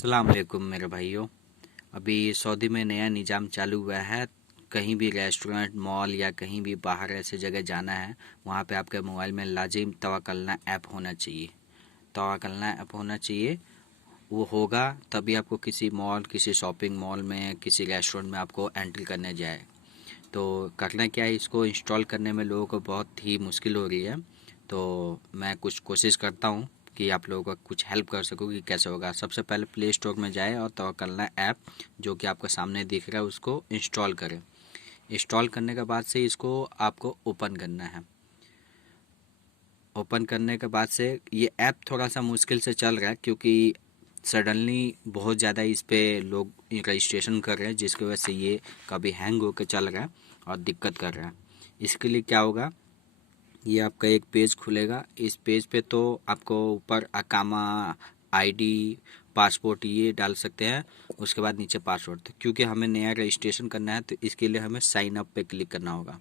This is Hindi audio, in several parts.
अस्सलाम वालेकुम मेरे भाइयों। अभी सऊदी में नया निज़ाम चालू हुआ है। कहीं भी रेस्टोरेंट, मॉल या कहीं भी बाहर ऐसे जगह जाना है, वहाँ पे आपके मोबाइल में लाजिम तवक्कलना ऐप होना चाहिए। तवक्कलना ऐप होना चाहिए, वो होगा तभी आपको किसी मॉल, किसी शॉपिंग मॉल में, किसी रेस्टोरेंट में आपको एंट्री करने जाए। तो करना क्या है, इसको इंस्टॉल करने में लोगों को बहुत ही मुश्किल हो रही है। तो मैं कुछ कोशिश करता हूँ कि आप लोगों का कुछ हेल्प कर सकूँ कि कैसे होगा। सबसे पहले प्ले स्टोर में जाए और तवक्कलना ऐप जो कि आपको सामने दिख रहा है उसको इंस्टॉल करें। इंस्टॉल करने के बाद से इसको आपको ओपन करना है। ओपन करने के बाद से ये ऐप थोड़ा सा मुश्किल से चल रहा है क्योंकि सडनली बहुत ज़्यादा इस पे लोग रजिस्ट्रेशन कर रहे हैं, जिसकी वजह से ये कभी हैंग होकर चल रहा है और दिक्कत कर रहा है। इसके लिए क्या होगा, ये आपका एक पेज खुलेगा। इस पेज पे तो आपको ऊपर अकामा, आईडी, पासपोर्ट ये डाल सकते हैं। उसके बाद नीचे पासवर्ड। तो क्योंकि हमें नया रजिस्ट्रेशन करना है तो इसके लिए हमें साइन अप पे क्लिक करना होगा।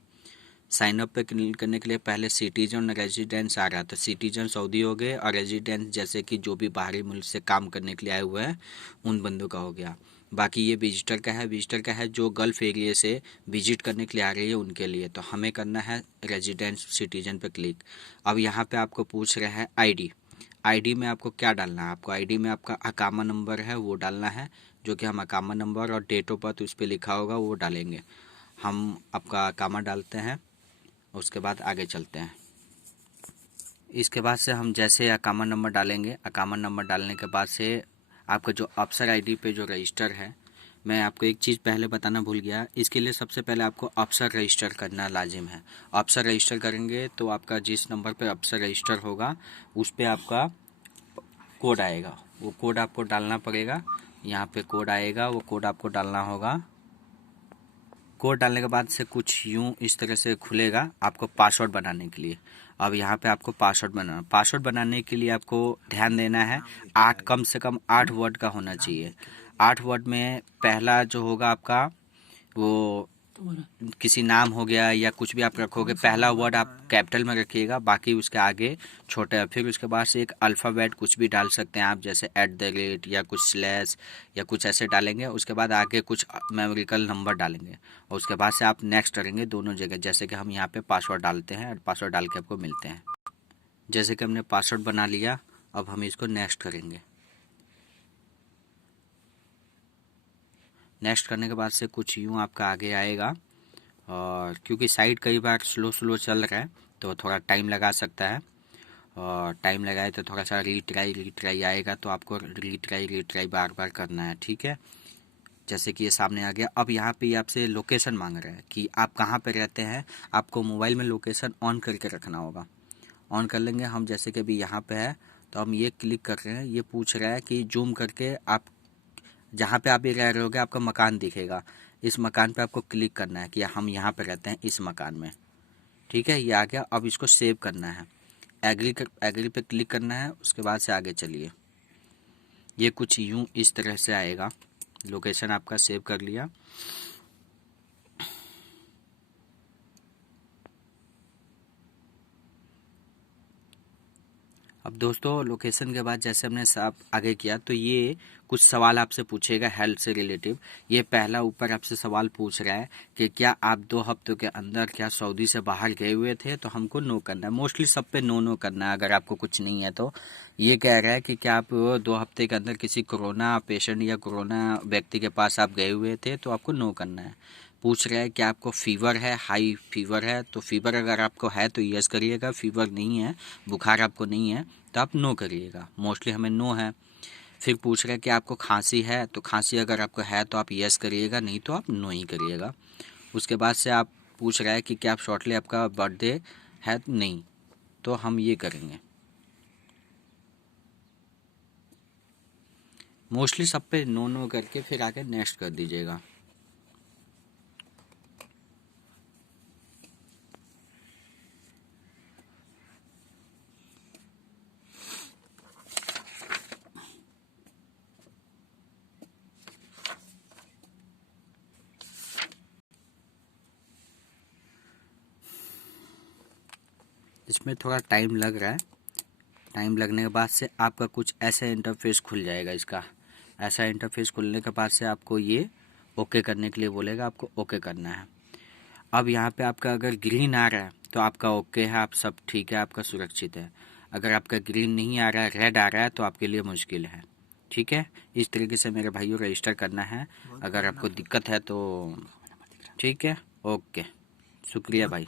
साइन अप पे क्लिक करने के लिए पहले सिटीजन, रेजिडेंस आ रहा है, तो सिटीजन सऊदी हो गए और रेजिडेंस जैसे कि जो भी बाहरी मुल्क से काम करने के लिए आए हुए हैं उन बंदों का हो गया। बाकी ये विजिटर का है। विजिटर का है जो गल्फ़ एरिया से विजिट करने के लिए आ रही है उनके लिए। तो हमें करना है रेजिडेंस सिटीजन पे क्लिक। अब यहाँ पे आपको पूछ रहा है आईडी। आईडी में आपको क्या डालना है, आपको आईडी में आपका अकामा नंबर है वो डालना है, जो कि हम अकामा नंबर और डेट ऑफ बर्थ उस पर लिखा होगा वो डालेंगे। हम आपका अकामा डालते हैं, उसके बाद आगे चलते हैं। इसके बाद से हम जैसे अकामा नंबर डालेंगे, अकामा नंबर डालने के बाद से आपका जो अफसर आईडी पे जो रजिस्टर है, मैं आपको एक चीज़ पहले बताना भूल गया। इसके लिए सबसे पहले आपको अफसर रजिस्टर करना लाजिम है। अफसर रजिस्टर करेंगे तो आपका जिस नंबर पे अफसर रजिस्टर होगा उस पे आपका कोड आएगा, वो कोड आपको डालना पड़ेगा। यहाँ पे कोड आएगा, वो कोड आपको डालना होगा। कोड डालने के बाद से कुछ यूं इस तरह से खुलेगा आपको पासवर्ड बनाने के लिए। अब यहाँ पे आपको पासवर्ड बनाने के लिए आपको ध्यान देना है। 8 कम से कम 8 वर्ड का होना चाहिए। 8 वर्ड में पहला जो होगा आपका वो किसी नाम हो गया या कुछ भी आप रखोगे, पहला वर्ड आप कैपिटल में रखिएगा, बाकी उसके आगे छोटे है। फिर उसके बाद से एक अल्फ़ाबेट कुछ भी डाल सकते हैं आप, जैसे @ या कुछ स्लैश या कुछ ऐसे डालेंगे। उसके बाद आगे कुछ मेमोरिकल नंबर डालेंगे और उसके बाद से आप नेक्स्ट करेंगे दोनों जगह। जैसे कि हम यहाँ पे पासवर्ड डालते हैं और पासवर्ड डाल के आपको मिलते हैं। जैसे कि हमने पासवर्ड बना लिया, अब हम इसको नेक्स्ट करेंगे। नेक्स्ट करने के बाद से कुछ यूँ आपका आगे आएगा, और क्योंकि साइट कई बार स्लो चल रहा है तो थोड़ा टाइम लगा सकता है, और टाइम लगाए तो थोड़ा सा रीट्राई आएगा, तो आपको रीट्राई बार बार करना है, ठीक है। जैसे कि ये सामने आ गया। अब यहाँ पे आपसे लोकेशन मांग रहा है कि आप कहाँ पे रहते हैं। आपको मोबाइल में लोकेशन ऑन करके रखना होगा। ऑन कर लेंगे हम। जैसे कि अभी यहाँ पे है तो हम ये क्लिक कर रहे हैं। ये पूछ रहा है कि जूम करके आप जहाँ पे आप ये रह रहे होगे आपका मकान दिखेगा, इस मकान पे आपको क्लिक करना है कि हम यहाँ पे रहते हैं इस मकान में, ठीक है। ये आ गया। अब इसको सेव करना है। एग्री पे क्लिक करना है, उसके बाद से आगे चलिए। ये कुछ यूं इस तरह से आएगा। लोकेशन आपका सेव कर लिया। अब दोस्तों लोकेशन के बाद जैसे हमने साफ आगे किया तो ये कुछ सवाल आपसे पूछेगा हेल्थ से रिलेटिव। ये पहला ऊपर आपसे सवाल पूछ रहा है कि क्या आप 2 हफ्तों के अंदर क्या सऊदी से बाहर गए हुए थे, तो हमको नो करना है। मोस्टली सब पे नो करना है अगर आपको कुछ नहीं है तो। ये कह रहा है कि क्या आप 2 हफ्ते के अंदर किसी कोरोना पेशेंट या कोरोना व्यक्ति के पास आप गए हुए थे, तो आपको नो करना है। पूछ रहा है कि आपको फीवर है, हाई फीवर है, तो फीवर अगर आपको है तो यस करिएगा। फीवर नहीं है, बुखार आपको नहीं है, तो आप नो करिएगा। मोस्टली हमें नो है। फिर पूछ रहा है कि आपको खांसी है, तो खांसी अगर आपको है तो आप यस करिएगा, नहीं तो आप नो ही करिएगा। उसके बाद से आप पूछ रहा है कि क्या आप शॉर्टली आपका बर्थडे है, नहीं, तो हम ये करेंगे। मोस्टली सब पे नो करके फिर आगे नेक्स्ट कर दीजिएगा। इसमें थोड़ा टाइम लग रहा है। टाइम लगने के बाद से आपका कुछ ऐसा इंटरफेस खुल जाएगा इसका। ऐसा इंटरफेस खुलने के बाद से आपको ये ओके करने के लिए बोलेगा, आपको ओके करना है। अब यहाँ पे आपका अगर ग्रीन आ रहा है तो आपका ओके है, आप सब ठीक है, आपका सुरक्षित है। अगर आपका ग्रीन नहीं आ रहा है, रेड आ रहा है, तो आपके लिए मुश्किल है। ठीक है, इस तरीके से मेरे भाइयों रजिस्टर करना है। अगर आपको दिक्कत है तो ठीक है, ओके, शुक्रिया भाई।